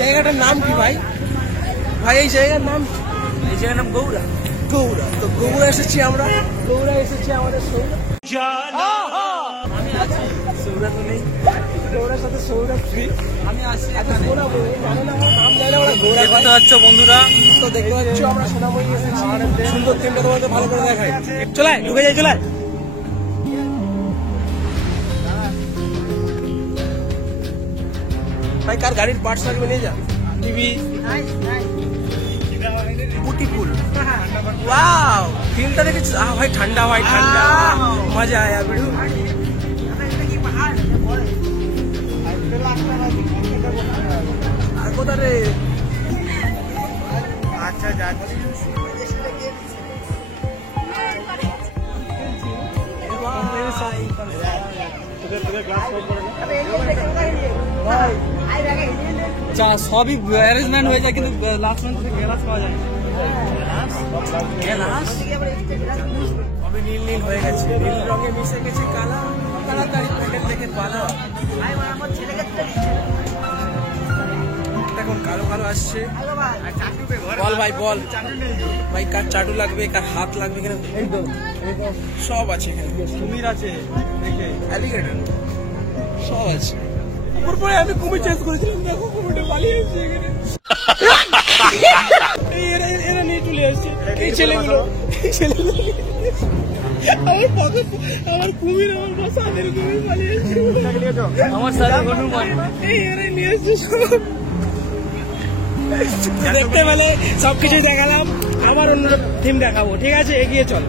জায়গাটার নাম কি ভাই? ভাই এই জায়গার নাম গৌড়া। গৌড়া তো গৌড়া এসেছি আমরা, গৌড়া এসেছি আমাদের সৌরভ। আমি আছি, সৌরভ তো নেই, গৌড়ার সাথে সৌরভ ফ্রি। আমি আসছি দেখতে পাচ্ছ বন্ধুরা, তো দেখতে পাচ্ছ আমরা সোনাময়ী এসেছি। সুন্দর তিনটা তোমাদের ভালো করে দেখাই। চলে ঢুকে যাই, চলে ভাই। কার গাড়ির পার্টস লাগবে নিয়ে যা। টিভি, ब्यूटीफुल, वाओ दिलটা দেখে ভাই ঠান্ডা, ভাই ঠান্ডা, মজা আয়া বিড়ু। আর কোথা রে? আচ্ছা যাচ্ছি। যা সবই অ্যারেঞ্জমেন্ট হয়ে যায়, কিন্তু লাস্ট মিনিট থেকে গ্লাস পাওয়া যায় না। সবই নীল নীল হয়ে গেছে, নীল রঙে মিশে গেছে কালা, তাড়াতাড়ি প্যাকেট থেকে পালা। এখন কালো কালো আসছে। বল ভাই বল ভাই, কার চাটু লাগবে, কার হাত লাগবে, এখানে সব আছে। এখানে কুমির আছে, অ্যালিগেটর সব আছে। পরে আমি কুমির চেঞ্জ করেছিলাম, দেখো কুমিরটা পালিয়ে এসেছে এখানে। এরা নিয়ে চলে আসছে এই ছেলেগুলো, আমার কুমির, আমার বাসাদের কুমির পালিয়ে এসেছে আমার সাথে। এরা নিয়ে এসছে সব। দেখতে পেলে সবকিছু দেখালাম, আবার অন্য থিম দেখাবো, ঠিক আছে? এগিয়ে চল।